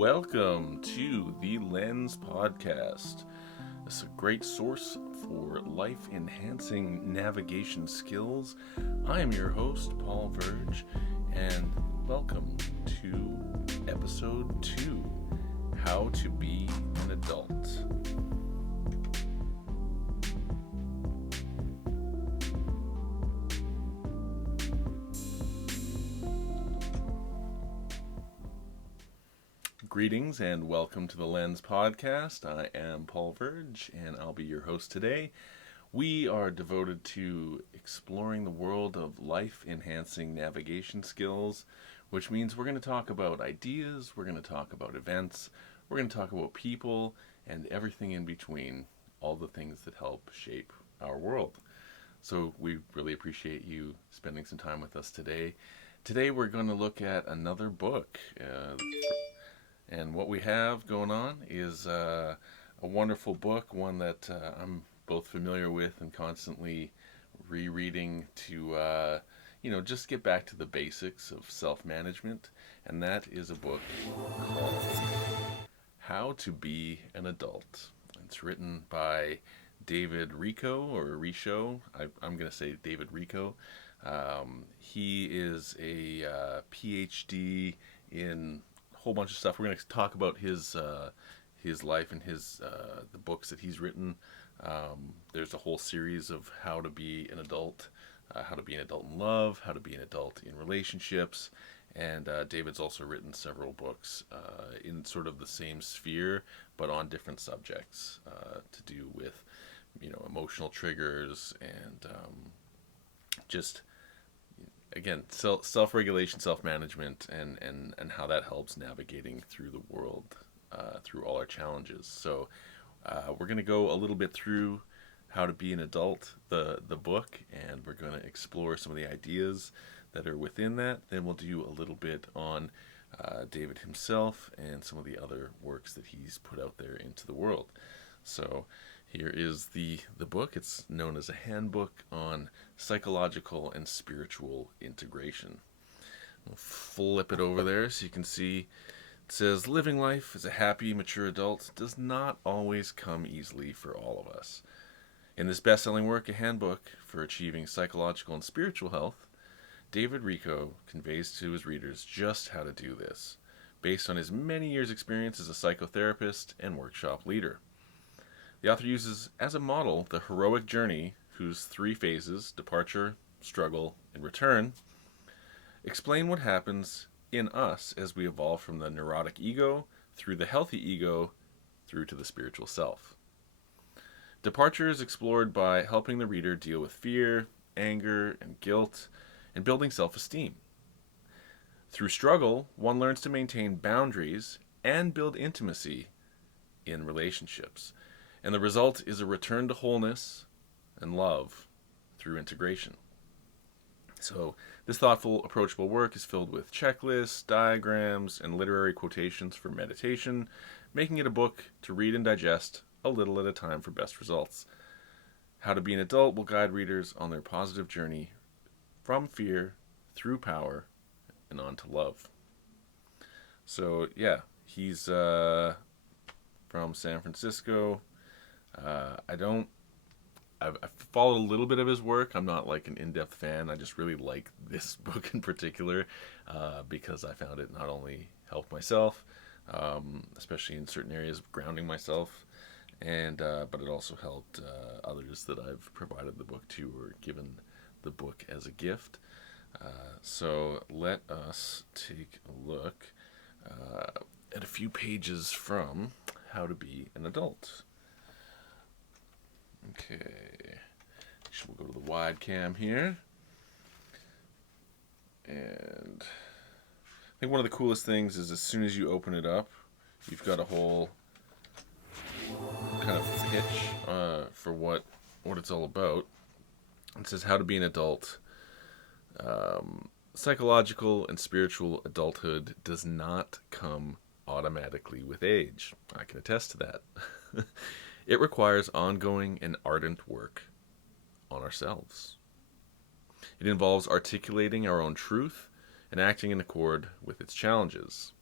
Welcome to the Lens Podcast. It's a great source for life-enhancing navigation skills. I am your host, Paul Verge, and welcome to episode 2, How to Be an Adult. Greetings and welcome to the Lens Podcast. I am Paul Verge and I'll be your host today. We are devoted to exploring the world of life-enhancing navigation skills, which means we're going to talk about ideas, we're going to talk about events, we're going to talk about people, and everything in between, all the things that help shape our world. So we really appreciate you spending some time with us today. Today we're going to look at another book. And what we have going on is a wonderful book, one that I'm both familiar with and constantly rereading to, just get back to the basics of self-management. And that is a book called How to Be an Adult. It's written by David Richo. I'm going to say David Richo. He is a PhD in whole bunch of stuff. We're going to talk about his life and the books that he's written. There's a whole series of how to be an adult, how to be an adult in love, how to be an adult in relationships, and David's also written several books in sort of the same sphere, but on different subjects to do with, emotional triggers and just again, self-regulation, self-management, and how that helps navigating through the world, through all our challenges. So we're going to go a little bit through How to Be an Adult, the book, and we're going to explore some of the ideas that are within that. Then we'll do a little bit on David himself and some of the other works that he's put out there into the world. So here is the book. It's known as a Handbook on Psychological and Spiritual Integration. We'll flip it over there so you can see. It says, living life as a happy, mature adult does not always come easily for all of us. In this best-selling work, A Handbook for Achieving Psychological and Spiritual Health, David Richo conveys to his readers just how to do this, based on his many years' experience as a psychotherapist and workshop leader. The author uses as a model the heroic journey whose 3 phases, departure, struggle, and return, explain what happens in us as we evolve from the neurotic ego through the healthy ego through to the spiritual self. Departure is explored by helping the reader deal with fear, anger, and guilt, and building self-esteem. Through struggle, one learns to maintain boundaries and build intimacy in relationships. And the result is a return to wholeness and love through integration. So this thoughtful, approachable work is filled with checklists, diagrams, and literary quotations for meditation, making it a book to read and digest a little at a time for best results. How to Be an Adult will guide readers on their positive journey from fear through power and on to love. So yeah, he's from San Francisco. I've followed a little bit of his work. I'm not like an in-depth fan. I just really like this book in particular because I found it not only helped myself, especially in certain areas of grounding myself, and but it also helped others that I've provided the book to or given the book as a gift. So let us take a look at a few pages from How to Be an Adult. Okay, we'll go to the wide cam here. And I think one of the coolest things is as soon as you open it up, you've got a whole kind of pitch for what it's all about. It says How to Be an Adult. Psychological and spiritual adulthood does not come automatically with age. I can attest to that. It requires ongoing and ardent work on ourselves. It involves articulating our own truth and acting in accord with its challenges.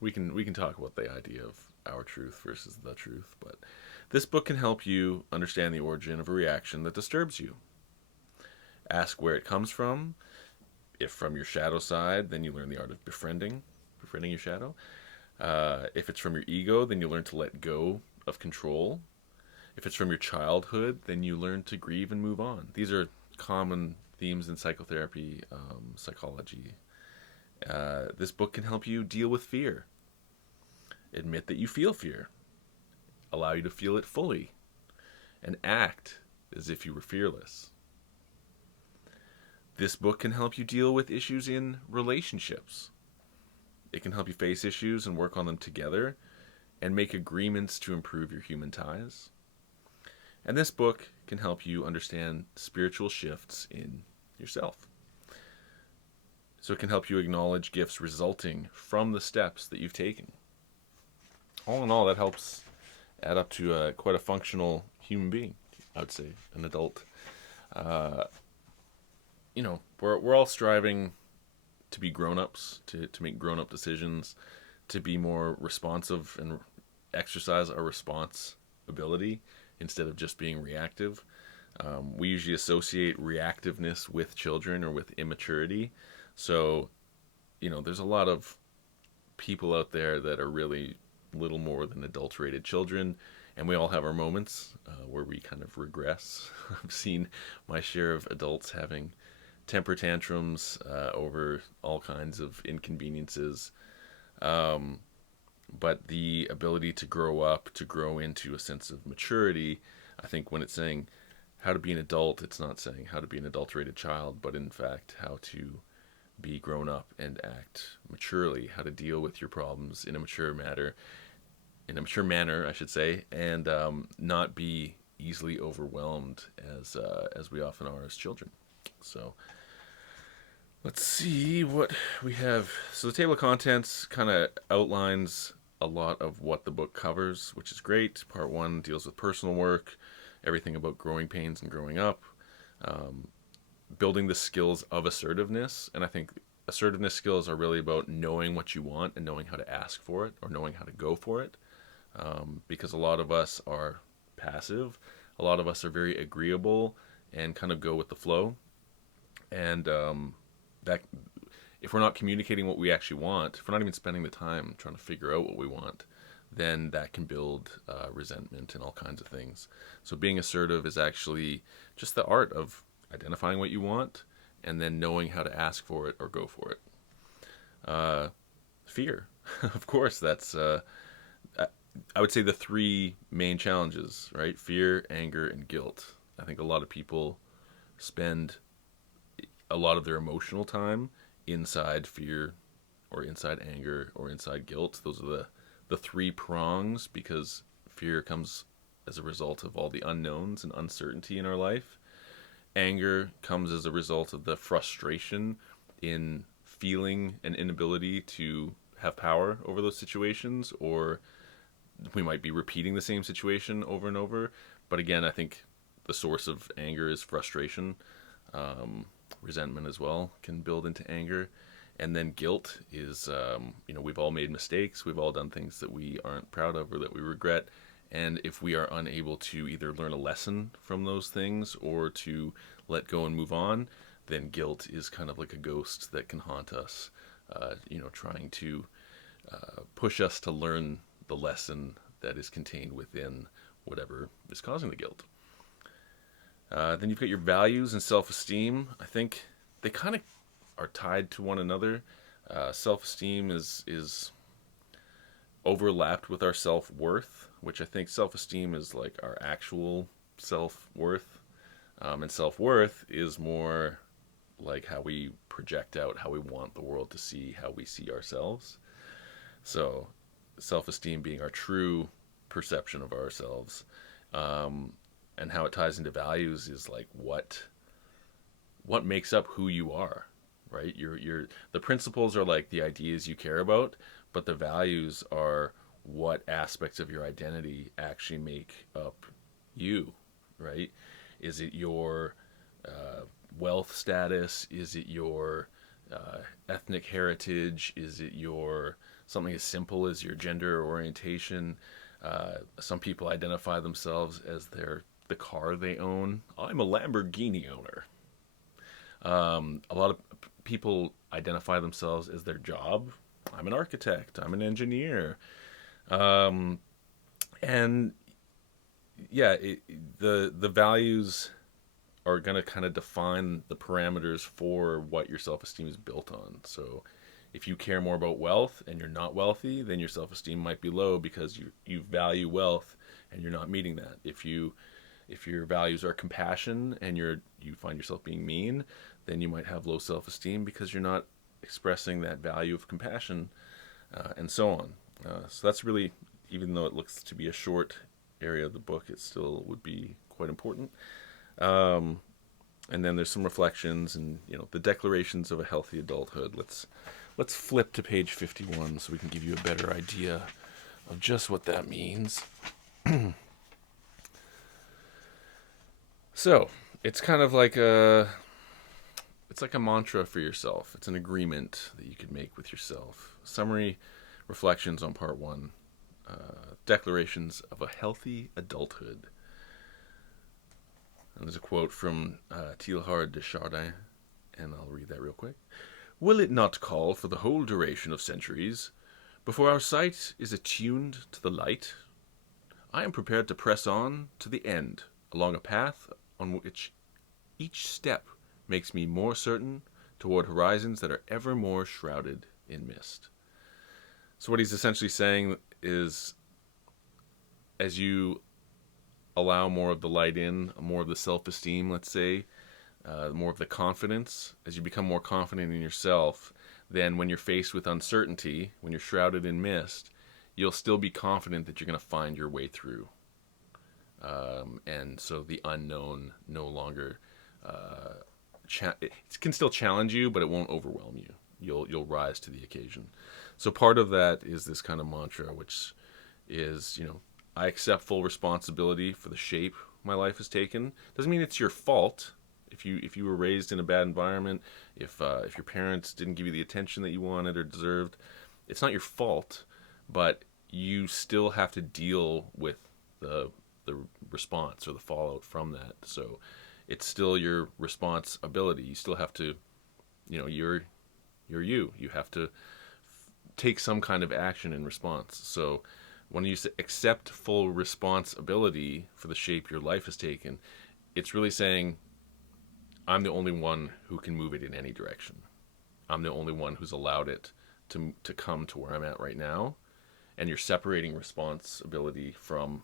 we can talk about the idea of our truth versus the truth, but this book can help you understand the origin of a reaction that disturbs you. Ask where it comes from. If from your shadow side, then you learn the art of befriending your shadow. If it's from your ego, then you learn to let go of control. If it's from your childhood, then you learn to grieve and move on. These are common themes in psychotherapy, psychology. This book can help you deal with fear. Admit that you feel fear. Allow you to feel it fully. And act as if you were fearless. This book can help you deal with issues in relationships. It can help you face issues and work on them together and make agreements to improve your human ties. And this book can help you understand spiritual shifts in yourself. So it can help you acknowledge gifts resulting from the steps that you've taken. All in all, that helps add up to quite a functional human being, I would say, an adult. We're all striving to be grown-ups, to make grown-up decisions, to be more responsive and exercise our response ability instead of just being reactive. We usually associate reactiveness with children or with immaturity. So, there's a lot of people out there that are really little more than adulterated children, and we all have our moments where we kind of regress. I've seen my share of adults having temper tantrums over all kinds of inconveniences. But the ability to grow up, to grow into a sense of maturity, I think when it's saying how to be an adult, it's not saying how to be an adulterated child, but in fact how to be grown up and act maturely, how to deal with your problems in a mature manner, I should say, and not be easily overwhelmed as we often are as children. So let's see what we have. So the table of contents kind of outlines a lot of what the book covers, which is great. Part 1 deals with personal work, everything about growing pains and growing up, building the skills of assertiveness. And I think assertiveness skills are really about knowing what you want and knowing how to ask for it or knowing how to go for it. Because a lot of us are passive. A lot of us are very agreeable and kind of go with the flow. And that if we're not communicating what we actually want, if we're not even spending the time trying to figure out what we want, then that can build resentment and all kinds of things. So being assertive is actually just the art of identifying what you want and then knowing how to ask for it or go for it. Fear, of course, that's I would say the 3 main challenges, right? Fear, anger, and guilt. I think a lot of people spend a lot of their emotional time inside fear or inside anger or inside guilt. Those are the 3 prongs, because fear comes as a result of all the unknowns and uncertainty in our life. Anger comes as a result of the frustration in feeling an inability to have power over those situations, or we might be repeating the same situation over and over. But again, I think the source of anger is frustration. Resentment as well can build into anger. And then guilt is, we've all made mistakes. We've all done things that we aren't proud of or that we regret. And if we are unable to either learn a lesson from those things or to let go and move on, then guilt is kind of like a ghost that can haunt us, trying to push us to learn the lesson that is contained within whatever is causing the guilt. Then you've got your values and self-esteem. I think they kind of are tied to one another. Self-esteem is overlapped with our self-worth, which I think self-esteem is like our actual self-worth. And self-worth is more like how we project out, how we want the world to see, how we see ourselves. So self-esteem being our true perception of ourselves. And how it ties into values is like what makes up who you are, right? The principles are like the ideas you care about, but the values are what aspects of your identity actually make up you, right? Is it your wealth status? Is it your ethnic heritage? Is it your something as simple as your gender orientation. Some people identify themselves as the car they own. I'm a Lamborghini owner. A lot of people identify themselves as their job. I'm an architect. I'm an engineer. And yeah, the values are going to kind of define the parameters for what your self-esteem is built on. So if you care more about wealth and you're not wealthy, then your self-esteem might be low because you value wealth and you're not meeting that. If your values are compassion and you find yourself being mean, then you might have low self-esteem because you're not expressing that value of compassion, and so on. So that's really, even though it looks to be a short area of the book, it still would be quite important. And then there's some reflections and the declarations of a healthy adulthood. Let's flip to page 51 so we can give you a better idea of just what that means. So it's kind of like a mantra for yourself. It's an agreement that you could make with yourself. Summary reflections on part 1. Declarations of a healthy adulthood. And there's a quote from Teilhard de Chardin, and I'll read that real quick. Will it not call for the whole duration of centuries, before our sight is attuned to the light? I am prepared to press on to the end, along a path on which each step makes me more certain toward horizons that are ever more shrouded in mist. So what he's essentially saying is, as you allow more of the light in, more of the self-esteem, let's say, more of the confidence, as you become more confident in yourself, then when you're faced with uncertainty, when you're shrouded in mist, you'll still be confident that you're going to find your way through. And so the unknown no longer, it can still challenge you, but it won't overwhelm you. You'll rise to the occasion. So part of that is this kind of mantra, which is, I accept full responsibility for the shape my life has taken. Doesn't mean it's your fault. If you were raised in a bad environment, if your parents didn't give you the attention that you wanted or deserved, it's not your fault, but you still have to deal with the response or the fallout from that. So it's still your responsibility. You still have to, you're you. You have to take some kind of action in response. So when you accept full responsibility for the shape your life has taken, it's really saying, I'm the only one who can move it in any direction. I'm the only one who's allowed it to come to where I'm at right now. And you're separating responsibility from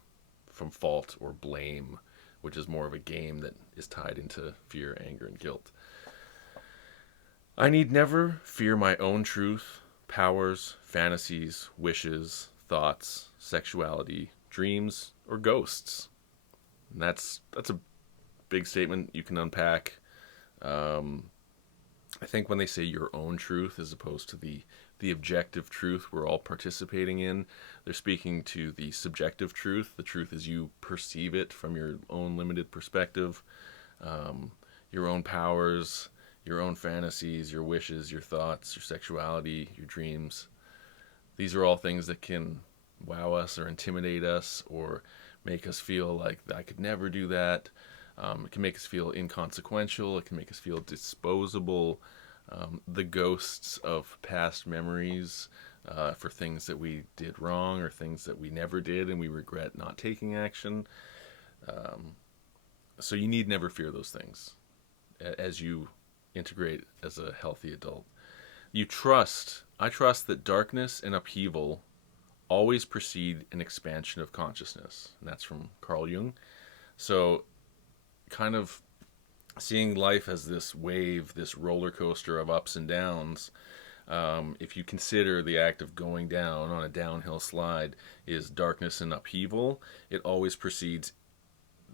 fault or blame, which is more of a game that is tied into fear, anger, and guilt. I need never fear my own truth, powers, fantasies, wishes, thoughts, sexuality, dreams, or ghosts. And that's a big statement you can unpack. I think when they say your own truth as opposed to the objective truth we're all participating in, they're speaking to the subjective truth. The truth as you perceive it from your own limited perspective, your own powers, your own fantasies, your wishes, your thoughts, your sexuality, your dreams. These are all things that can wow us or intimidate us or make us feel like I could never do that. It can make us feel inconsequential. It can make us feel disposable. The ghosts of past memories for things that we did wrong or things that we never did and we regret not taking action. So you need never fear those things as you integrate as a healthy adult. I trust that darkness and upheaval always precede an expansion of consciousness. And that's from Carl Jung. So kind of seeing life as this wave, this roller coaster of ups and downs, if you consider the act of going down on a downhill slide is darkness and upheaval, it always precedes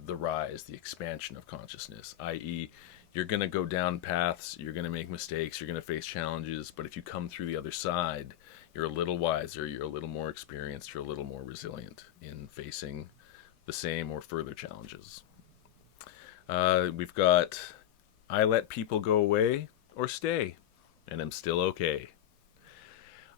the rise, the expansion of consciousness, i.e., you're going to go down paths, you're going to make mistakes, you're going to face challenges, but if you come through the other side, you're a little wiser, you're a little more experienced, you're a little more resilient in facing the same or further challenges. We've got, I let people go away or stay, and I'm still okay.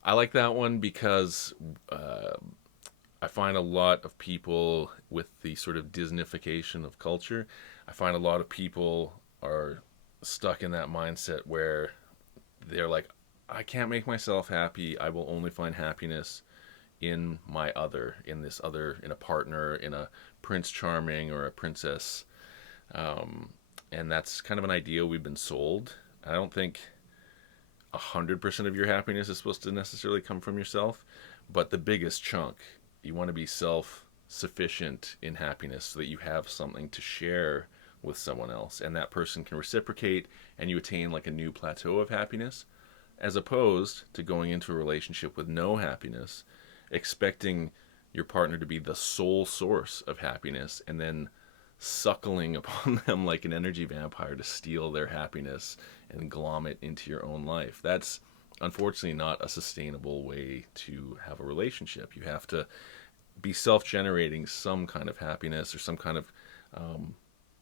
I like that one because I find a lot of people with the sort of Disneyfication of culture, I find a lot of people are stuck in that mindset where they're like, I can't make myself happy. I will only find happiness in my other, in this other, in a partner, in a prince charming or a princess. And that's kind of an idea we've been sold. I don't think 100% of your happiness is supposed to necessarily come from yourself, but the biggest chunk, you want to be self-sufficient in happiness so that you have something to share with someone else and that person can reciprocate and you attain like a new plateau of happiness, as opposed to going into a relationship with no happiness, expecting your partner to be the sole source of happiness and then suckling upon them like an energy vampire to steal their happiness and glom it into your own life. That's unfortunately not a sustainable way to have a relationship. You have to be self-generating some kind of happiness or some kind of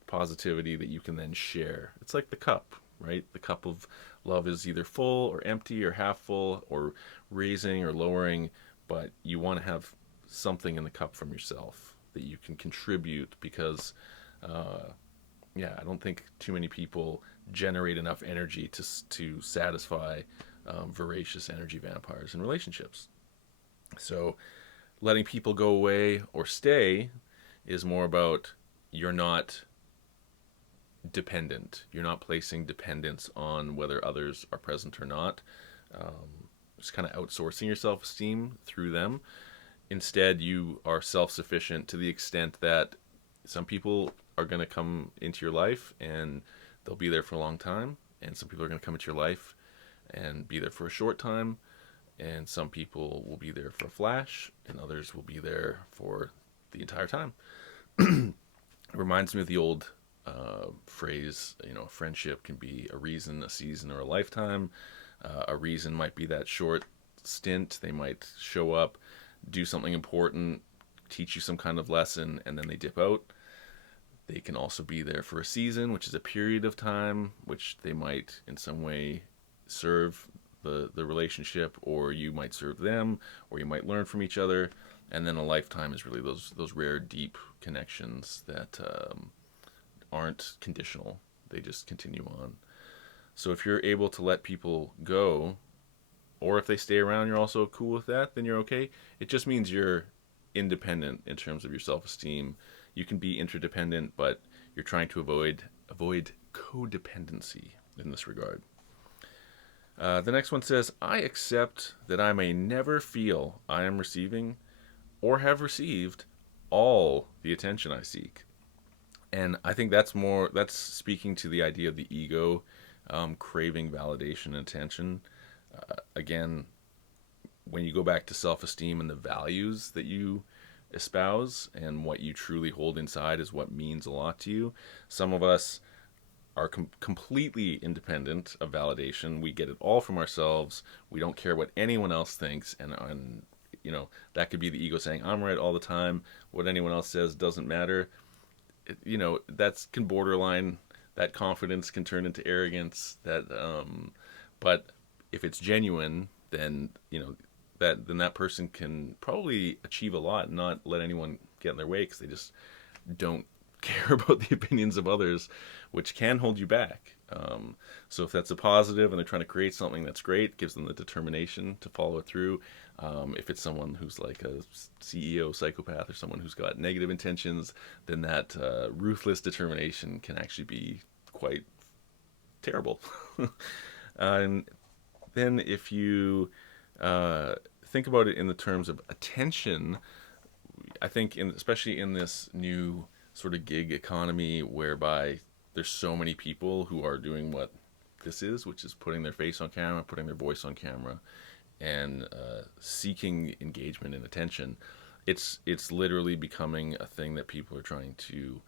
positivity that you can then share. It's like the cup, right? The cup of love is either full or empty or half full or raising or lowering, but you want to have something in the cup from yourself that you can contribute because, I don't think too many people generate enough energy to satisfy voracious energy vampires in relationships. So letting people go away or stay is more about you're not dependent. You're not placing dependence on whether others are present or not. Just kind of outsourcing your self-esteem through them. Instead, you are self-sufficient to the extent that some people are going to come into your life and they'll be there for a long time, and some people are going to come into your life and be there for a short time, and some people will be there for a flash, and others will be there for the entire time. It reminds me of the old phrase, friendship can be a reason, a season, or a lifetime. A reason might be that short stint. They might show up, do something important, teach you some kind of lesson, and then they dip out. They can also be there for a season, which is a period of time, which they might in some way serve the relationship, or you might serve them, or you might learn from each other. And then a lifetime is really those rare, deep connections that aren't conditional. They just continue on. So if you're able to let people go, or if they stay around, you're also cool with that, then you're okay. It just means you're independent in terms of your self-esteem. You can be interdependent, but you're trying to avoid codependency in this regard. The next one says, I accept that I may never feel I am receiving or have received all the attention I seek. And I think that's speaking to the idea of the ego craving validation and attention. Again, when you go back to self-esteem and the values that you espouse and what you truly hold inside is what means a lot to you. Some of us are completely independent of validation. We get it all from ourselves. We don't care what anyone else thinks, and that could be the ego saying, I'm right all the time. What anyone else says doesn't matter. That can borderline, that confidence can turn into arrogance. But if it's genuine, then that person can probably achieve a lot and not let anyone get in their way because they just don't care about the opinions of others, which can hold you back. So if that's a positive and they're trying to create something that's great, gives them the determination to follow it through. If it's someone who's like a CEO psychopath or someone who's got negative intentions, then that ruthless determination can actually be quite terrible. And then if you think about it in the terms of attention, I think especially in this new sort of gig economy whereby there's so many people who are doing what this is, which is putting their face on camera, putting their voice on camera, and seeking engagement and attention. It's literally becoming a thing that people are trying to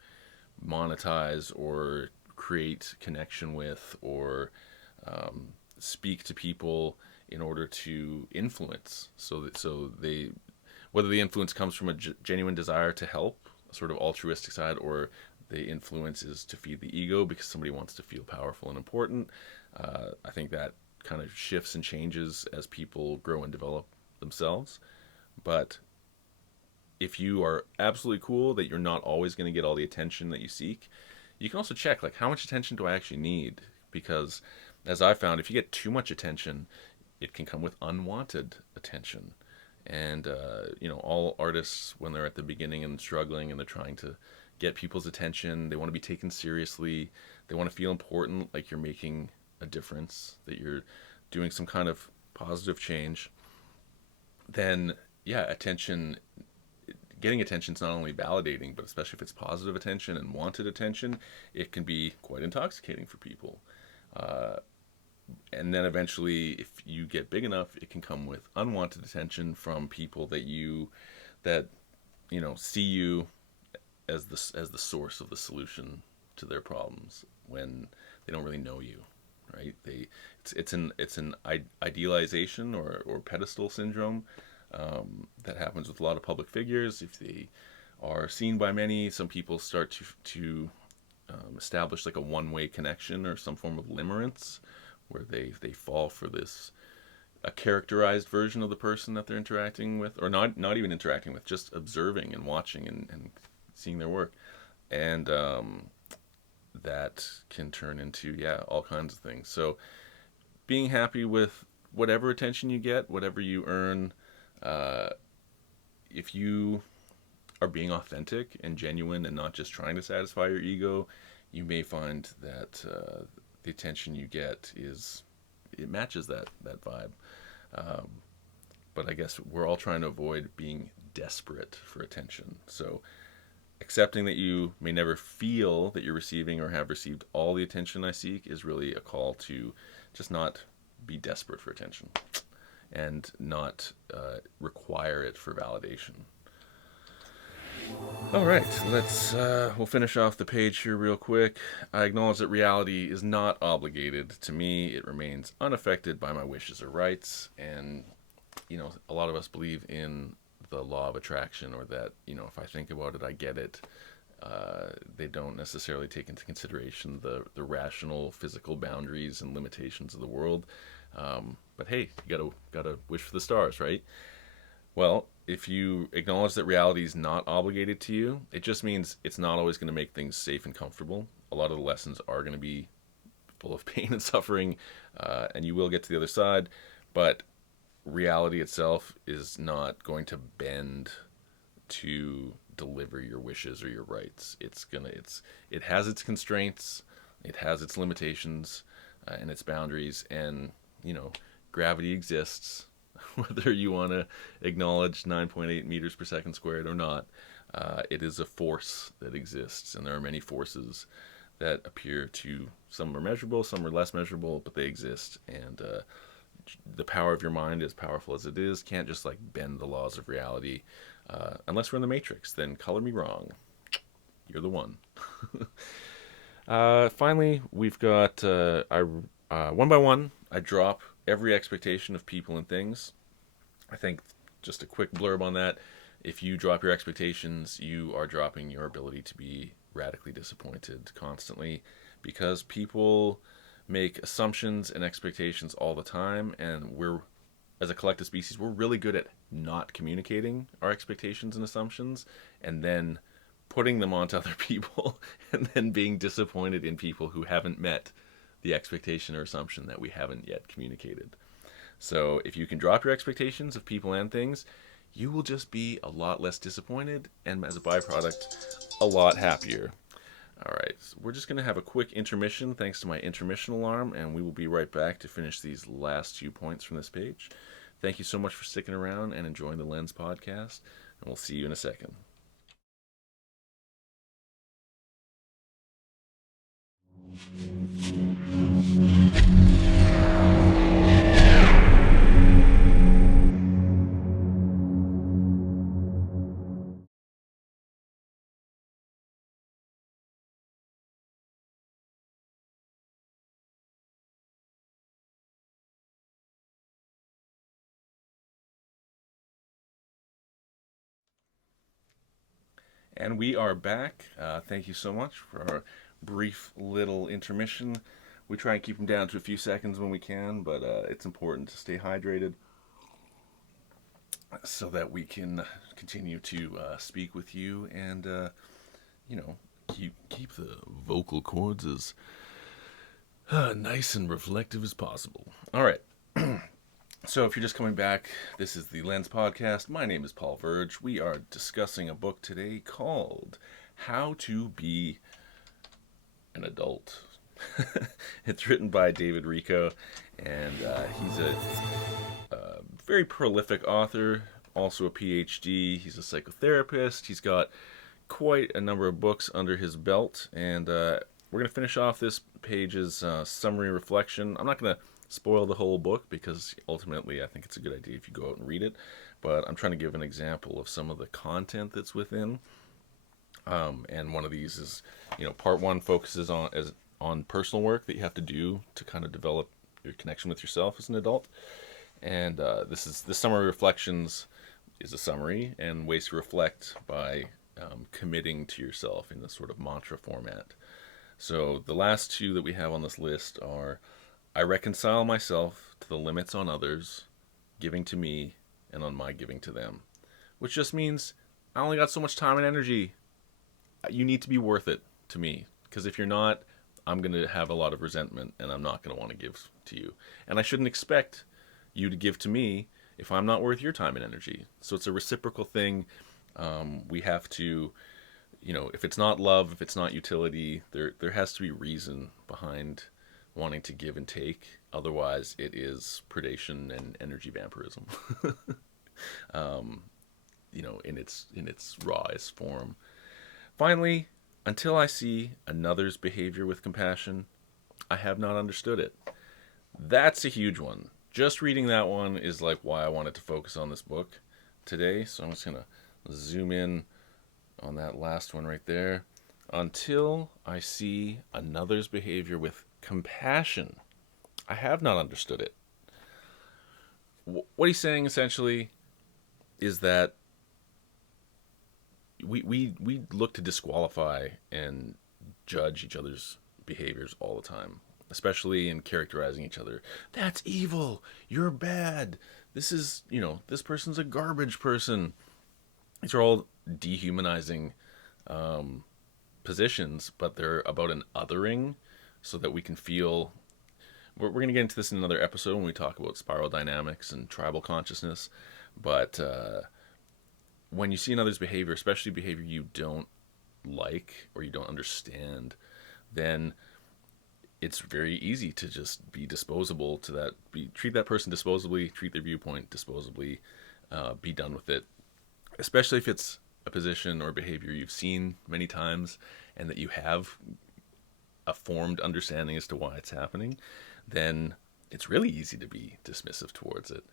monetize or create connection with or speak to people in order to influence. So they, whether the influence comes from a genuine desire to help, a sort of altruistic side, or the influence is to feed the ego because somebody wants to feel powerful and important. I think that kind of shifts and changes as people grow and develop themselves. But if you are absolutely cool that you're not always going to get all the attention that you seek, you can also check, like, how much attention do I actually need? Because as I found, if you get too much attention, it can come with unwanted attention. And all artists, when they're at the beginning and struggling and they're trying to get people's attention, they want to be taken seriously, they want to feel important, like you're making a difference, that you're doing some kind of positive change. Then yeah, getting attention is not only validating, but especially if it's positive attention and wanted attention, it can be quite intoxicating for people. Uh, and then eventually, if you get big enough, it can come with unwanted attention from people that see you as the source of the solution to their problems when they don't really know you, right? It's an idealization or pedestal syndrome that happens with a lot of public figures. If they are seen by many, some people start to establish like a one-way connection or some form of limerence, where they fall for a characterized version of the person that they're interacting with, or not even interacting with, just observing and watching and seeing their work. And that can turn into, all kinds of things. So being happy with whatever attention you get, whatever you earn, if you are being authentic and genuine and not just trying to satisfy your ego, you may find that the attention you get it matches that vibe. But I guess we're all trying to avoid being desperate for attention. So accepting that you may never feel that you're receiving or have received all the attention I seek is really a call to just not be desperate for attention and not require it for validation. All right, we'll finish off the page here real quick. I acknowledge that reality is not obligated to me. It remains unaffected by my wishes or rights. And, a lot of us believe in the law of attraction, or that, if I think about it, I get it. They don't necessarily take into consideration the rational physical boundaries and limitations of the world. But hey, you gotta wish for the stars, right? Well, if you acknowledge that reality is not obligated to you, it just means it's not always going to make things safe and comfortable. A lot of the lessons are going to be full of pain and suffering, and you will get to the other side. But reality itself is not going to bend to deliver your wishes or your rights. It has its constraints, it has its limitations, and its boundaries, and gravity exists. Whether you want to acknowledge 9.8 meters per second squared or not, it is a force that exists, and there are many forces that appear to, some are measurable, some are less measurable, but they exist. And the power of your mind, as powerful as it is, can't just like bend the laws of reality. Unless we're in the Matrix, then color me wrong. You're the one. Finally, we've got one by one, I drop every expectation of people and things. I think just a quick blurb on that. If you drop your expectations, you are dropping your ability to be radically disappointed constantly, because people make assumptions and expectations all the time, and as a collective species, we're really good at not communicating our expectations and assumptions, and then putting them onto other people, and then being disappointed in people who haven't met the expectation or assumption that we haven't yet communicated. So if you can drop your expectations of people and things, you will just be a lot less disappointed, and as a byproduct, a lot happier. All right, so we're just going to have a quick intermission thanks to my intermission alarm, and we will be right back to finish these last 2 points from this page. Thank you so much for sticking around and enjoying the Lens podcast, and we'll see you in a second. And we are back. Thank you so much for our brief little intermission. We try and keep them down to a few seconds when we can, but it's important to stay hydrated so that we can continue to speak with you and, keep the vocal cords as nice and reflective as possible. All right. So if you're just coming back, this is the Lens Podcast. My name is Paul Verge. We are discussing a book today called How to Be an Adult. It's written by David Richo, and he's a very prolific author, also a PhD. He's a psychotherapist. He's got quite a number of books under his belt, and we're going to finish off this page's summary reflection. I'm not going to spoil the whole book because ultimately I think it's a good idea if you go out and read it, but I'm trying to give an example of some of the content that's within. And one of these is, part one focuses on personal work that you have to do to kind of develop your connection with yourself as an adult. And the summary reflections is a summary and ways to reflect by committing to yourself in this sort of mantra format. So the last two that we have on this list are: I reconcile myself to the limits on others, giving to me, and on my giving to them. Which just means I only got so much time and energy. You need to be worth it to me. Because if you're not, I'm going to have a lot of resentment and I'm not going to want to give to you. And I shouldn't expect you to give to me if I'm not worth your time and energy. So it's a reciprocal thing. We have to, if it's not love, if it's not utility, there has to be reason behind wanting to give and take. Otherwise, it is predation and energy vampirism. In its rawest form. Finally, until I see another's behavior with compassion, I have not understood it. That's a huge one. Just reading that one is like why I wanted to focus on this book today. So I'm just going to zoom in on that last one right there. Until I see another's behavior with compassion, I have not understood it. What he's saying essentially is that we look to disqualify and judge each other's behaviors all the time, especially in characterizing each other. That's evil. You're bad. This is, this person's a garbage person. These are all dehumanizing positions, but they're about an othering so that we can feel. We're going to get into this in another episode when we talk about spiral dynamics and tribal consciousness, but when you see another's behavior, especially behavior you don't like or you don't understand, then it's very easy to just be disposable to that. Treat that person disposably, treat their viewpoint disposably, be done with it. Especially if it's a position or behavior you've seen many times and that you have a formed understanding as to why it's happening, then it's really easy to be dismissive towards it.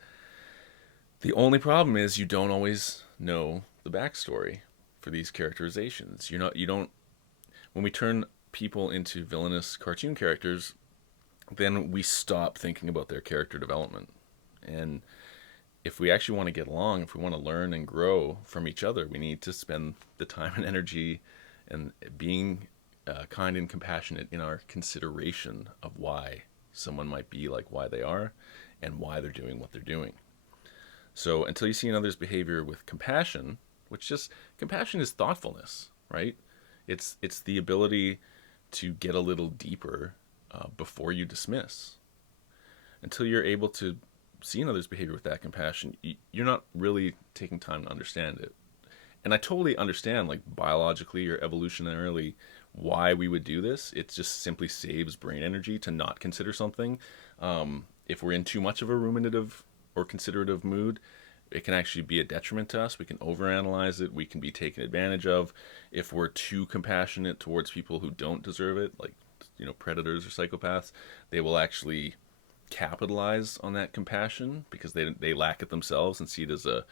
The only problem is you don't always know the backstory for these characterizations. When we turn people into villainous cartoon characters, then we stop thinking about their character development. And if we actually want to get along, if we want to learn and grow from each other, we need to spend the time and energy and being kind and compassionate in our consideration of why someone might be like why they are and why they're doing what they're doing. So until you see another's behavior with compassion, compassion is thoughtfulness, right? It's the ability to get a little deeper before you dismiss. Until you're able to see another's behavior with that compassion, you're not really taking time to understand it. And I totally understand, like biologically or evolutionarily, why we would do this. It just simply saves brain energy to not consider something. If we're in too much of a ruminative or considerative mood, it can actually be a detriment to us. We can overanalyze it. We can be taken advantage of. If we're too compassionate towards people who don't deserve it, like predators or psychopaths, they will actually capitalize on that compassion because they lack it themselves and see it as a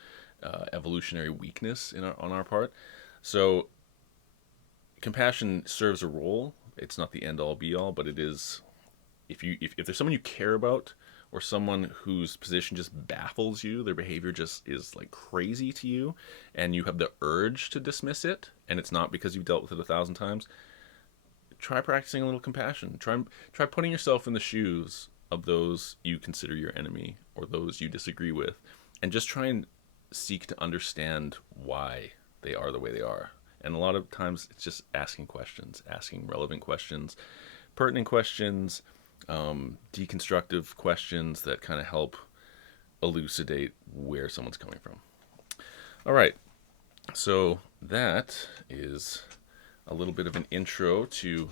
evolutionary weakness on our part. So compassion serves a role. It's not the end all be all, but it is. If there's someone you care about, or someone whose position just baffles you, their behavior just is like crazy to you, and you have the urge to dismiss it, and it's not because you've dealt with it 1,000 times, try practicing a little compassion. Try putting yourself in the shoes of those you consider your enemy or those you disagree with, and just try and seek to understand why they are the way they are. And a lot of times it's just asking questions, asking relevant questions, pertinent questions, deconstructive questions that kind of help elucidate where someone's coming from. All right, so that is a little bit of an intro to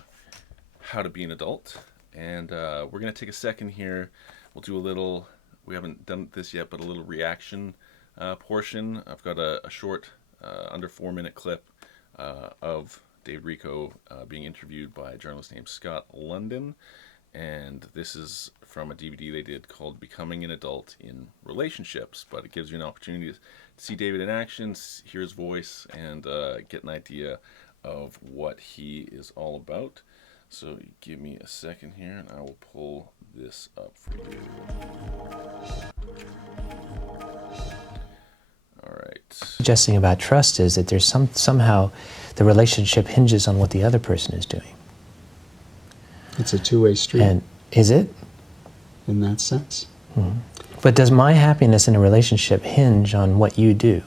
how to be an adult. And we're going to take a second here. We'll do a little, we haven't done this yet, but a little reaction portion. I've got a short, under 4-minute clip of David Richo being interviewed by a journalist named Scott London. And this is from a DVD they did called Becoming an Adult in Relationships. But it gives you an opportunity to see David in action, hear his voice, and get an idea of what he is all about. So give me a second here and I will pull this up for you. All right. Suggesting about trust is that there's somehow the relationship hinges on what the other person is doing. It's a two-way street. And is it? In that sense. Mm-hmm. But does my happiness in a relationship hinge on what you do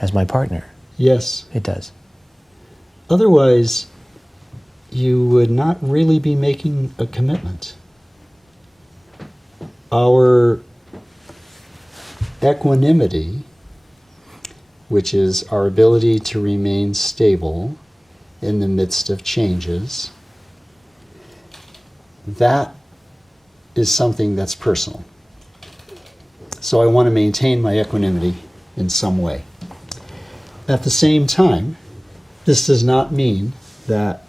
as my partner? Yes. It does. Otherwise, you would not really be making a commitment. Our equanimity, which is our ability to remain stable in the midst of changes, that is something that's personal. So I want to maintain my equanimity in some way. At the same time, this does not mean that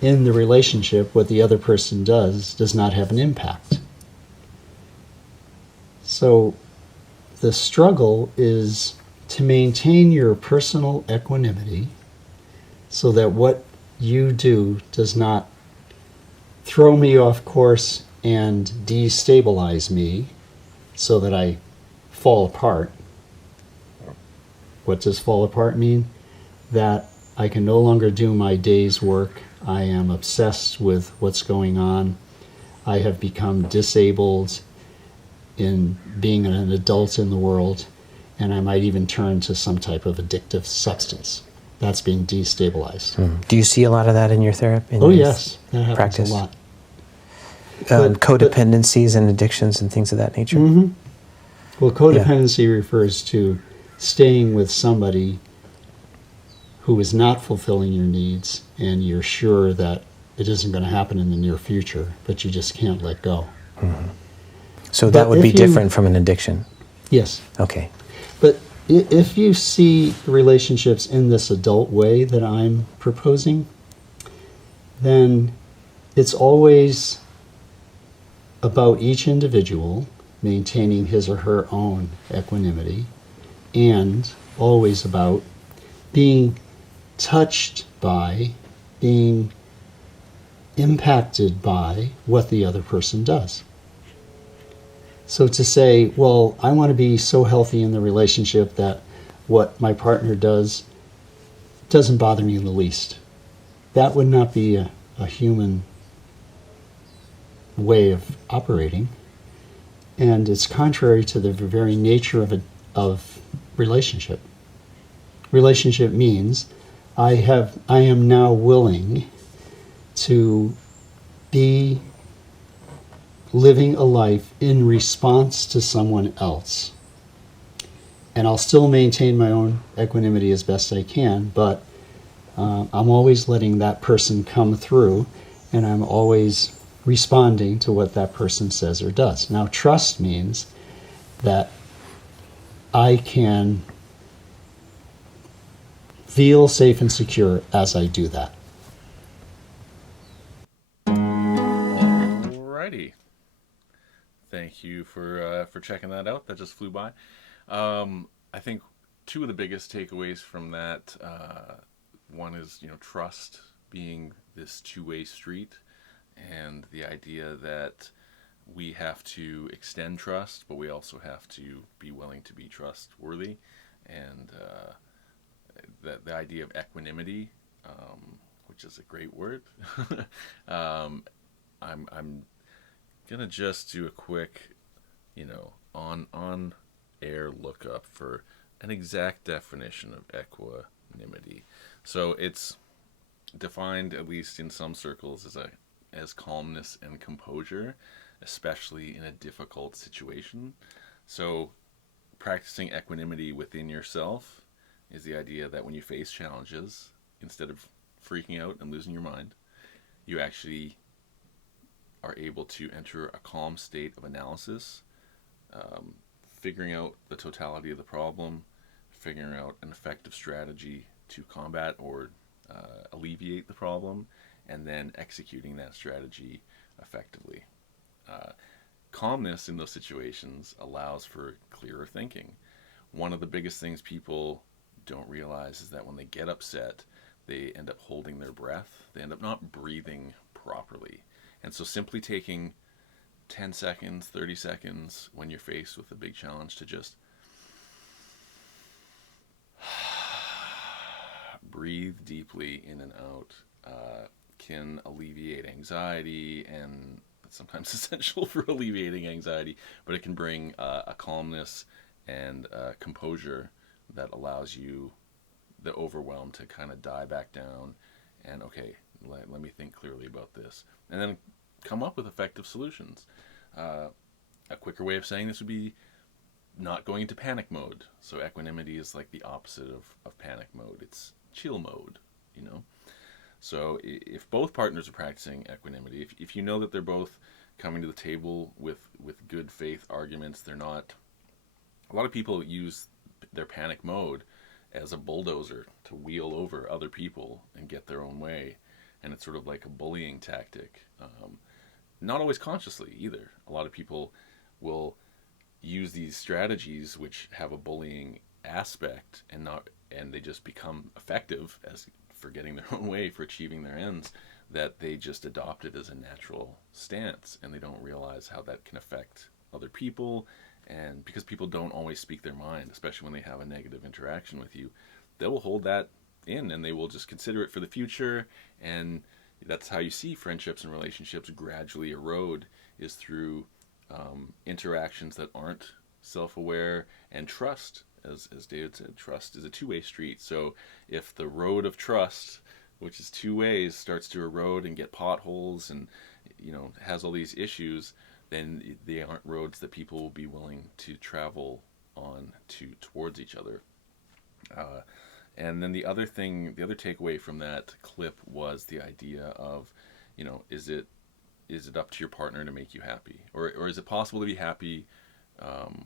in the relationship what the other person does not have an impact. So the struggle is to maintain your personal equanimity so that what you do does not throw me off course and destabilize me so that I fall apart. What does fall apart mean? That I can no longer do my day's work. I am obsessed with what's going on. I have become disabled in being an adult in the world, and I might even turn to some type of addictive substance. That's being destabilized. Do you see a lot of that in your therapy? Oh, yes. That happens practice? a lot. Codependencies and addictions and things of that nature? Mm-hmm. Well, codependency refers to staying with somebody who is not fulfilling your needs, and you're sure that it isn't going to happen in the near future, but you just can't let go. Mm-hmm. So that would be different from an addiction? Yes. Okay. But if you see relationships in this adult way that I'm proposing, then it's always about each individual maintaining his or her own equanimity, and always about being touched by, being impacted by what the other person does. So to say, well, I want to be so healthy in the relationship that what my partner does doesn't bother me in the least. That would not be a human way of operating. And it's contrary to the very nature of relationship. Relationship means I am now willing to be living a life in response to someone else. And I'll still maintain my own equanimity as best I can, but I'm always letting that person come through, and I'm always responding to what that person says or does. Now, trust means that I can feel safe and secure as I do that. Alrighty. Thank you for checking that out. That just flew by. I think two of the biggest takeaways from that, one is, trust being this two-way street, and the idea that we have to extend trust, but we also have to be willing to be trustworthy, and the idea of equanimity, which is a great word. I'm gonna just do a quick, on air lookup for an exact definition of equanimity. So it's defined, at least in some circles, as calmness and composure, especially in a difficult situation. So practicing equanimity within yourself is the idea that when you face challenges, instead of freaking out and losing your mind, you actually are able to enter a calm state of analysis, figuring out the totality of the problem, figuring out an effective strategy to combat or alleviate the problem, and then executing that strategy effectively. Calmness in those situations allows for clearer thinking. One of the biggest things people don't realize is that when they get upset, they end up holding their breath. They end up not breathing properly. And so simply taking 10 seconds, 30 seconds when you're faced with a big challenge to just breathe deeply in and out can alleviate anxiety, and it's sometimes essential for alleviating anxiety, but it can bring a calmness and composure that allows you, the overwhelm, to kind of die back down and, okay, let me think clearly about this, and then come up with effective solutions. A quicker way of saying this would be not going into panic mode. So equanimity is like the opposite of panic mode. It's chill mode, So if both partners are practicing equanimity, if you know that they're both coming to the table with good faith arguments, they're not... A lot of people use their panic mode as a bulldozer to wheel over other people and get their own way. And it's sort of like a bullying tactic. Not always consciously either. A lot of people will use these strategies which have a bullying aspect and they just become effective as for getting their own way, for achieving their ends, that they just adopt it as a natural stance, and they don't realize how that can affect other people. And because people don't always speak their mind, especially when they have a negative interaction with you, they will hold that in and they will just consider it for the future. And that's how you see friendships and relationships gradually erode, is through interactions that aren't self-aware. And trust, as David said, trust is a two-way street. So if the road of trust, which is two ways, starts to erode and get potholes and has all these issues, then they aren't roads that people will be willing to travel on towards each other. And then the other takeaway from that clip was the idea of, is it up to your partner to make you happy, or is it possible to be happy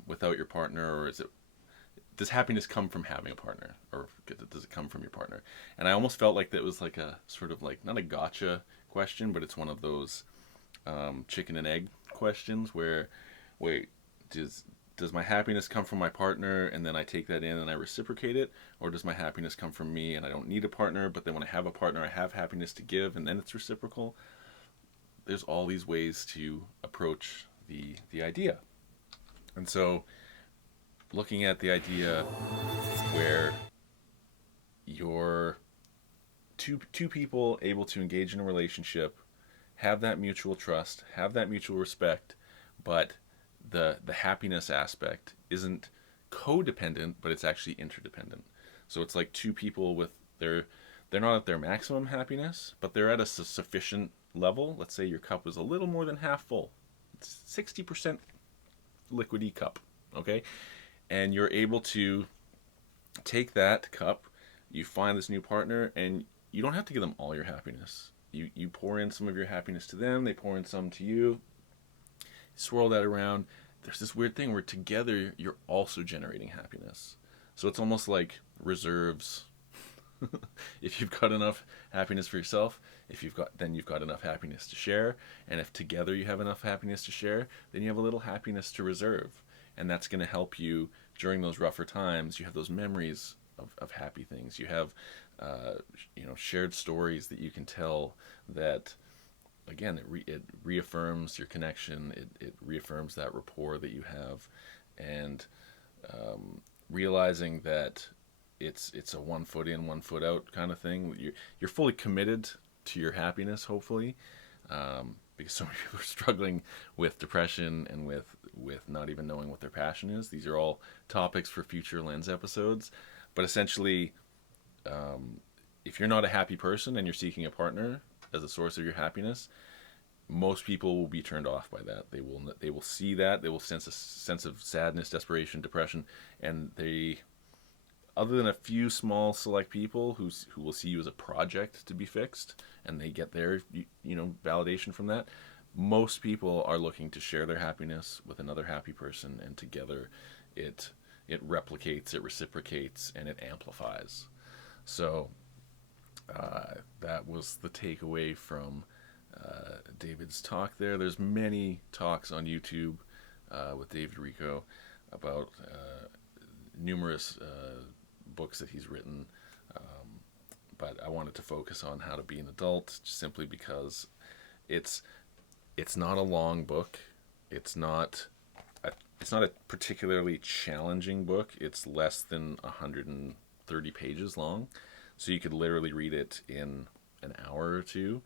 without your partner, or does happiness come from having a partner, or does it come from your partner? And I almost felt like that was like a sort of like, not a gotcha question, but it's one of those chicken and egg questions where, wait, does my happiness come from my partner and then I take that in and I reciprocate it, or does my happiness come from me and I don't need a partner, but then when I have a partner I have happiness to give and then it's reciprocal? There's all these ways to approach the idea. And so looking at the idea where you're two people able to engage in a relationship, have that mutual trust, have that mutual respect, but the happiness aspect isn't codependent, but it's actually interdependent. So it's like two people with they're not at their maximum happiness, but they're at a sufficient level. Let's say your cup is a little more than half full. It's 60% liquidy cup, okay? And you're able to take that cup, you find this new partner, and you don't have to give them all your happiness. You pour in some of your happiness to them, they pour in some to you, swirl that around. There's this weird thing where together you're also generating happiness. So it's almost like reserves. If you've got enough happiness for yourself, then you've got enough happiness to share. And if together you have enough happiness to share, then you have a little happiness to reserve. And that's going to help you during those rougher times. You have those memories of happy things. You have shared stories that you can tell that, again, it reaffirms your connection. It reaffirms that rapport that you have. And realizing that it's a 1 foot in, 1 foot out kind of thing. You're fully committed to your happiness, hopefully, because so many people are struggling with depression and with not even knowing what their passion is. These are all topics for future Lens episodes, but essentially, if you're not a happy person and you're seeking a partner as a source of your happiness, most people will be turned off by that. They will see that, they will sense a sense of sadness, desperation, depression, and they, other than a few small select people who will see you as a project to be fixed, and they get their validation from that, most people are looking to share their happiness with another happy person, and together it replicates, it reciprocates, and it amplifies. So that was the takeaway from David's talk there. There's many talks on YouTube with David Richo about numerous books that he's written, but I wanted to focus on how to be an adult, simply because it's not a long book. It's not a particularly challenging book. It's less than 130 pages long, so you could literally read it in an hour or two.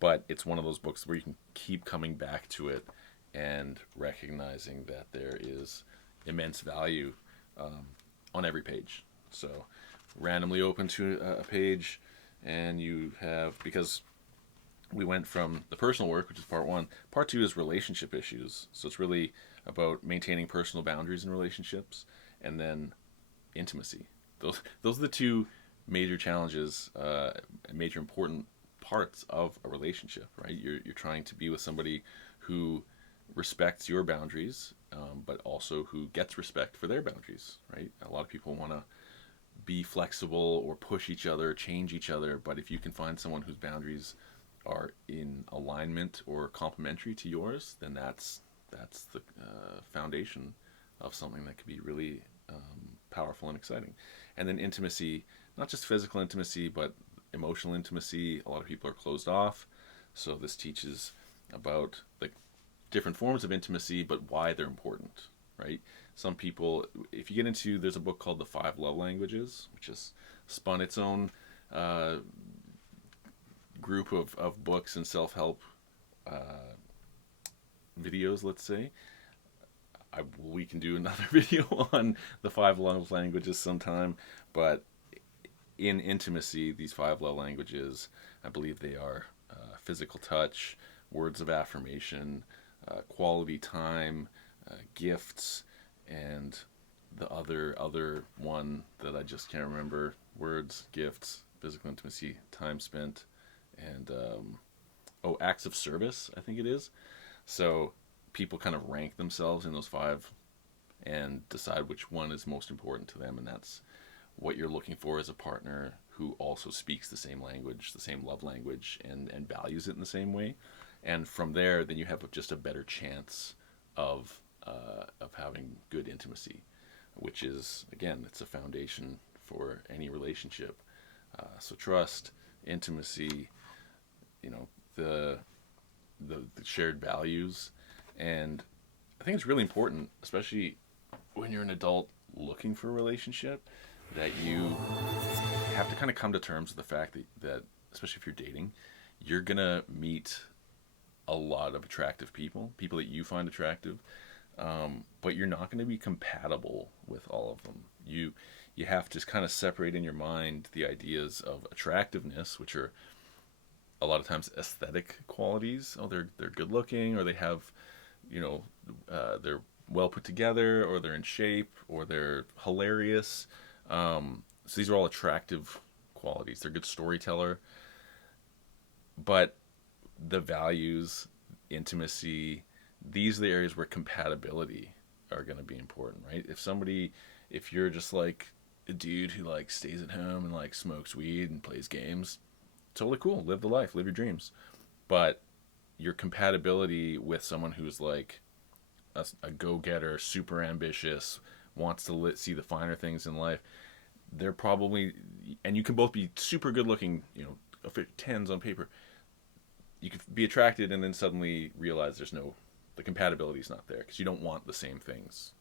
But it's one of those books where you can keep coming back to it and recognizing that there is immense value on every page. So randomly open to a page, and you have, because we went from the personal work, which is part one. Part two is relationship issues. So it's really about maintaining personal boundaries in relationships, and then intimacy. Those are the two major challenges, major important parts of a relationship, right? You're trying to be with somebody who respects your boundaries, but also who gets respect for their boundaries, right? A lot of people want to be flexible or push each other, change each other, but if you can find someone whose boundaries are in alignment or complementary to yours, then that's the foundation of something that could be really powerful and exciting. And then intimacy, not just physical intimacy, but emotional intimacy. A lot of people are closed off, so this teaches about the different forms of intimacy, but why they're important, right? Some people, if you get into, there's a book called The 5 Love Languages, which has spun its own group of books and self-help videos, let's say. We can do another video on the 5 love languages sometime, but in intimacy, these 5 love languages, I believe they are physical touch, words of affirmation, quality time, gifts, and the other one that I just can't remember: words, gifts, physical intimacy, time spent, and acts of service, I think it is. So people kind of rank themselves in those 5 and decide which one is most important to them, and that's what you're looking for as a partner who also speaks the same language, the same love language, and values it in the same way. And from there, then you have just a better chance of having good intimacy, which is, again, it's a foundation for any relationship. So trust, intimacy, the shared values. And I think it's really important, especially when you're an adult looking for a relationship, that you have to kind of come to terms with the fact that especially if you're dating, you're going to meet a lot of attractive people that you find attractive, but you're not going to be compatible with all of them. You have to kind of separate in your mind the ideas of attractiveness, which are a lot of times aesthetic qualities. Oh, they're good looking, or they have, they're well put together, or they're in shape, or they're hilarious. So these are all attractive qualities. They're a good storyteller. But the values, intimacy, these are the areas where compatibility are going to be important, right? If you're just like a dude who like stays at home and like smokes weed and plays games, totally cool. Live the life, live your dreams. But your compatibility with someone who's like a go-getter, super ambitious, wants to see the finer things in life, they're probably, and you can both be super good looking, 10s on paper. You could be attracted and then suddenly realize the compatibility is not there because you don't want the same things.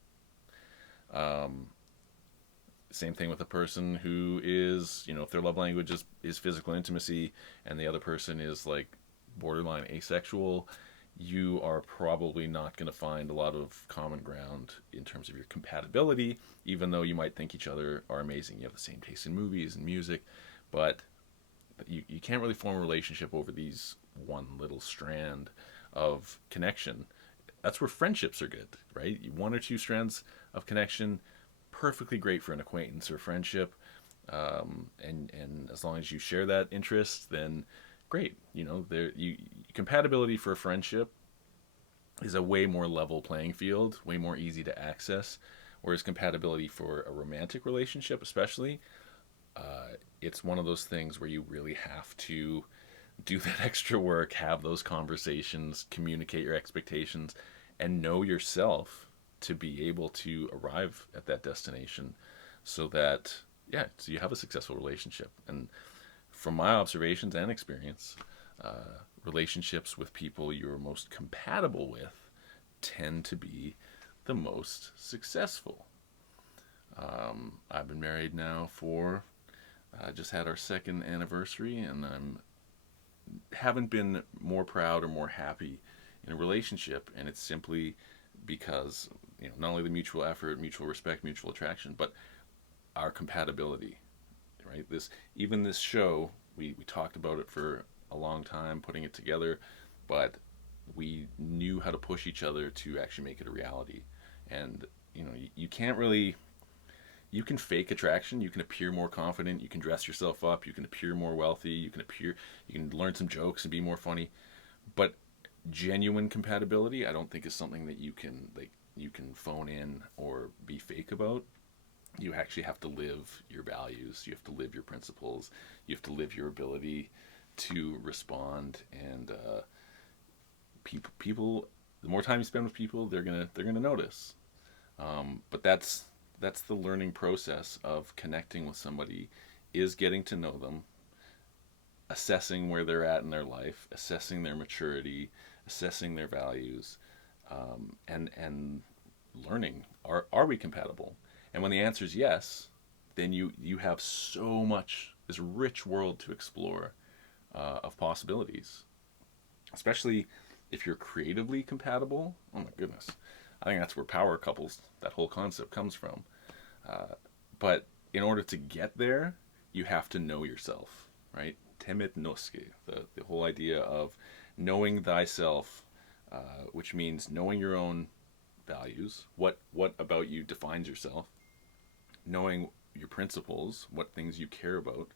Same thing with a person who is, if their love language is physical intimacy and the other person is like borderline asexual, you are probably not going to find a lot of common ground in terms of your compatibility, even though you might think each other are amazing. You have the same taste in movies and music, but you can't really form a relationship over these one little strand of connection. That's where friendships are good, right? One or two strands of connection, perfectly great for an acquaintance or friendship, and as long as you share that interest, then great. Compatibility for a friendship is a way more level playing field, way more easy to access, whereas compatibility for a romantic relationship, especially, it's one of those things where you really have to do that extra work, have those conversations, communicate your expectations, and know yourself to be able to arrive at that destination so that, so you have a successful relationship. And from my observations and experience, relationships with people you're most compatible with tend to be the most successful. I've been married now for, just had our second anniversary, and haven't been more proud or more happy in a relationship, and it's simply because not only the mutual effort, mutual respect, mutual attraction, but our compatibility, right? This show, we talked about it for a long time, putting it together, but we knew how to push each other to actually make it a reality. And you can't really, you can fake attraction, you can appear more confident, you can dress yourself up, you can appear more wealthy, you can learn some jokes and be more funny, but genuine compatibility, I don't think is something that you can phone in or be fake about. You actually have to live your values, you have to live your principles, you have to live your ability to respond, and people, the more time you spend with people, they're gonna notice. But that's the learning process of connecting with somebody, is getting to know them, assessing where they're at in their life, assessing their maturity, assessing their values, and learning, are we compatible? And when the answer is yes, then you have so much, this rich world to explore, of possibilities. Especially if you're creatively compatible. Oh my goodness, I think that's where power couples, that whole concept, comes from. But in order to get there, you have to know yourself, right? Temet noske, the whole idea of knowing thyself, which means knowing your own values, what about you defines yourself, knowing your principles, what things you care about,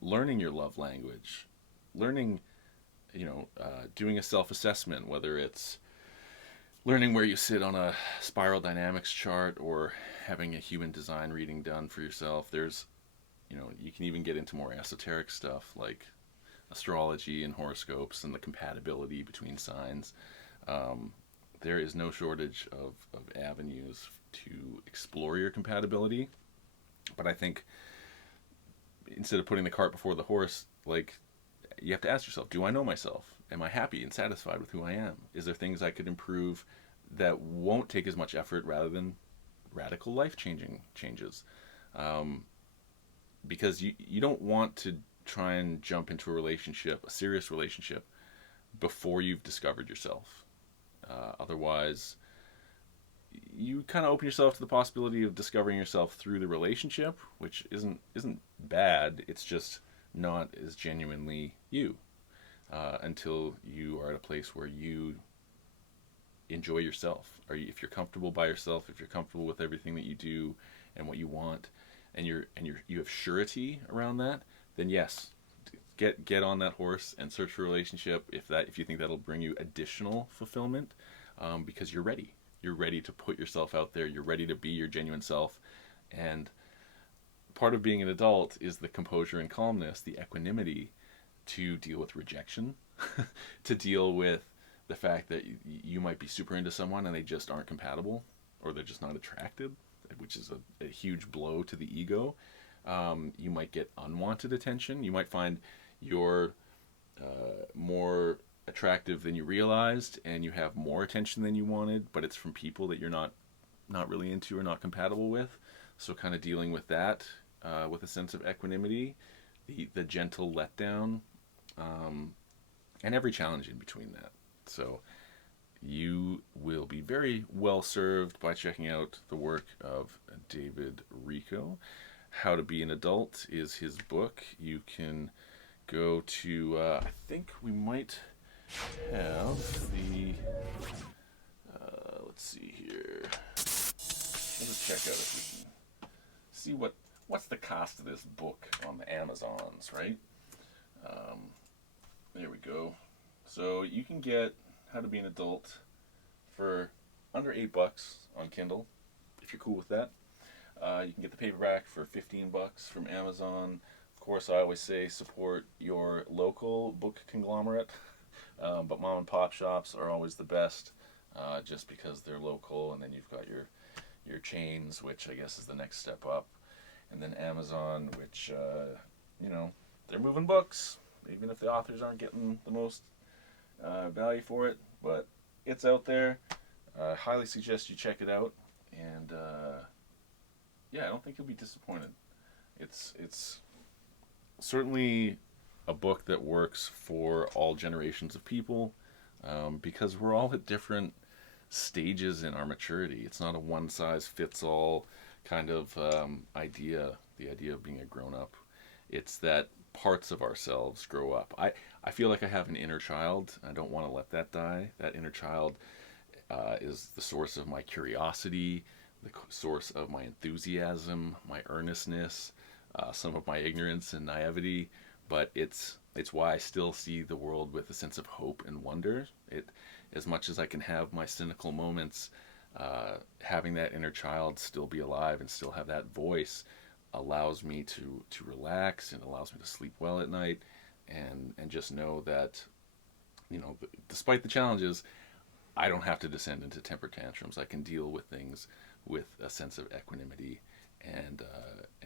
learning your love language, learning, doing a self-assessment, whether it's learning where you sit on a spiral dynamics chart or having a human design reading done for yourself. There's, you can even get into more esoteric stuff like astrology and horoscopes and the compatibility between signs. There is no shortage of avenues to explore your compatibility. But I think instead of putting the cart before the horse, you have to ask yourself, do I know myself? Am I happy and satisfied with who I am? Is there things I could improve that won't take as much effort rather than radical life-changing changes? Because you don't want to try and jump into a relationship, a serious relationship, before you've discovered yourself. Otherwise, you kind of open yourself to the possibility of discovering yourself through the relationship, which isn't bad. It's just not as genuinely you, until you are at a place where you enjoy yourself, or if you're comfortable by yourself, if you're comfortable with everything that you do and what you want, and you have surety around that, then yes, get on that horse and search for a relationship if you think that'll bring you additional fulfillment, because you're ready to put yourself out there, you're ready to be your genuine self. And part of being an adult is the composure and calmness, the equanimity to deal with rejection, to deal with the fact that you might be super into someone and they just aren't compatible, or they're just not attracted, which is a huge blow to the ego. You might get unwanted attention. You might find you're more attractive than you realized, and you have more attention than you wanted, but it's from people that you're not really into or not compatible with. So kind of dealing with that with a sense of equanimity, the gentle letdown, and every challenge in between that. So you will be very well served by checking out the work of David Richo. How to Be an Adult is his book. You can go to, I think we might have the, let's see here. Let's check out if we can see what's the cost of this book on the Amazons, right? There we go. So you can get How to Be an Adult for under $8 on Kindle, if you're cool with that. You can get the paperback for $15 from Amazon. Of course, I always say support your local book conglomerate, but mom and pop shops are always the best, just because they're local, and then you've got your chains, which I guess is the next step up, and then Amazon, which they're moving books, even if the authors aren't getting the most value for it, but it's out there. Highly suggest you check it out, and I don't think you'll be disappointed. It's certainly a book that works for all generations of people, because we're all at different stages in our maturity. It's not a one-size-fits-all kind of idea, the idea of being a grown-up. It's that parts of ourselves grow up. I feel like I have an inner child. I don't want to let that die. That inner child is the source of my curiosity, the source of my enthusiasm, my earnestness, some of my ignorance and naivety, but it's why I still see the world with a sense of hope and wonder. As much as I can have my cynical moments, having that inner child still be alive and still have that voice allows me to relax, and allows me to sleep well at night, and just know that, despite the challenges, I don't have to descend into temper tantrums. I can deal with things with a sense of equanimity, and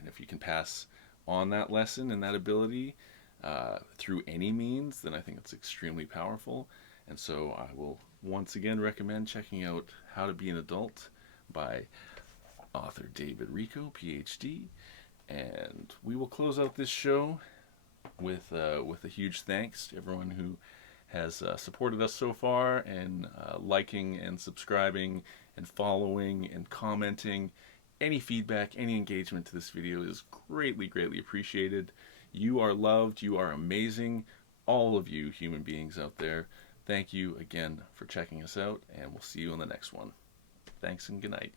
if you can pass on that lesson and that ability through any means, then I think it's extremely powerful. And so I will once again recommend checking out How to Be an Adult by author David Richo, PhD. And we will close out this show with a huge thanks to everyone who has supported us so far, and liking and subscribing and following and commenting. Any feedback, any engagement to this video is greatly, greatly appreciated. You are loved. You are amazing. All of you human beings out there. Thank you again for checking us out, and we'll see you in the next one. Thanks and good night.